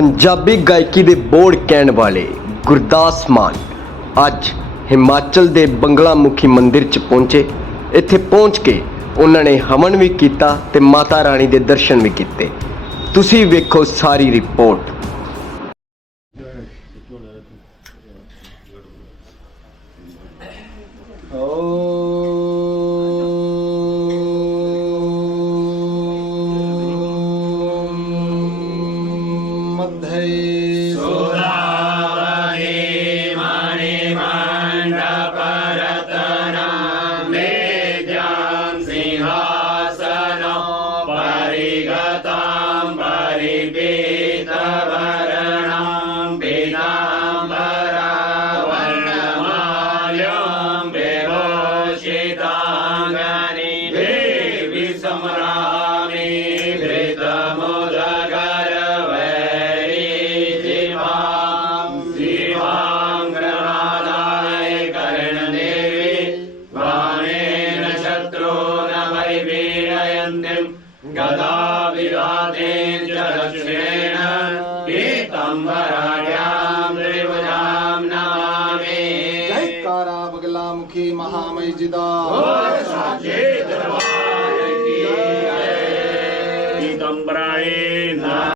पंजाबी गायकी दे बोर्ड कहण वाले गुरदास मान अज हिमाचल दे बंगलामुखी मंदिर च पहुंचे। इत्थे पहुंच के उन्होंने हवन भी किया ते माता रानी दे दर्शन भी किए। तुसी वेखो सारी रिपोर्ट। गदा विराजेन च दक्षिणेन पीताम्बराढ्यां त्रिभुजां नमामि। जयकारा बगलामुखी महामयी जी दा। साचे दरबार की जय। पीताम्बराय नमः।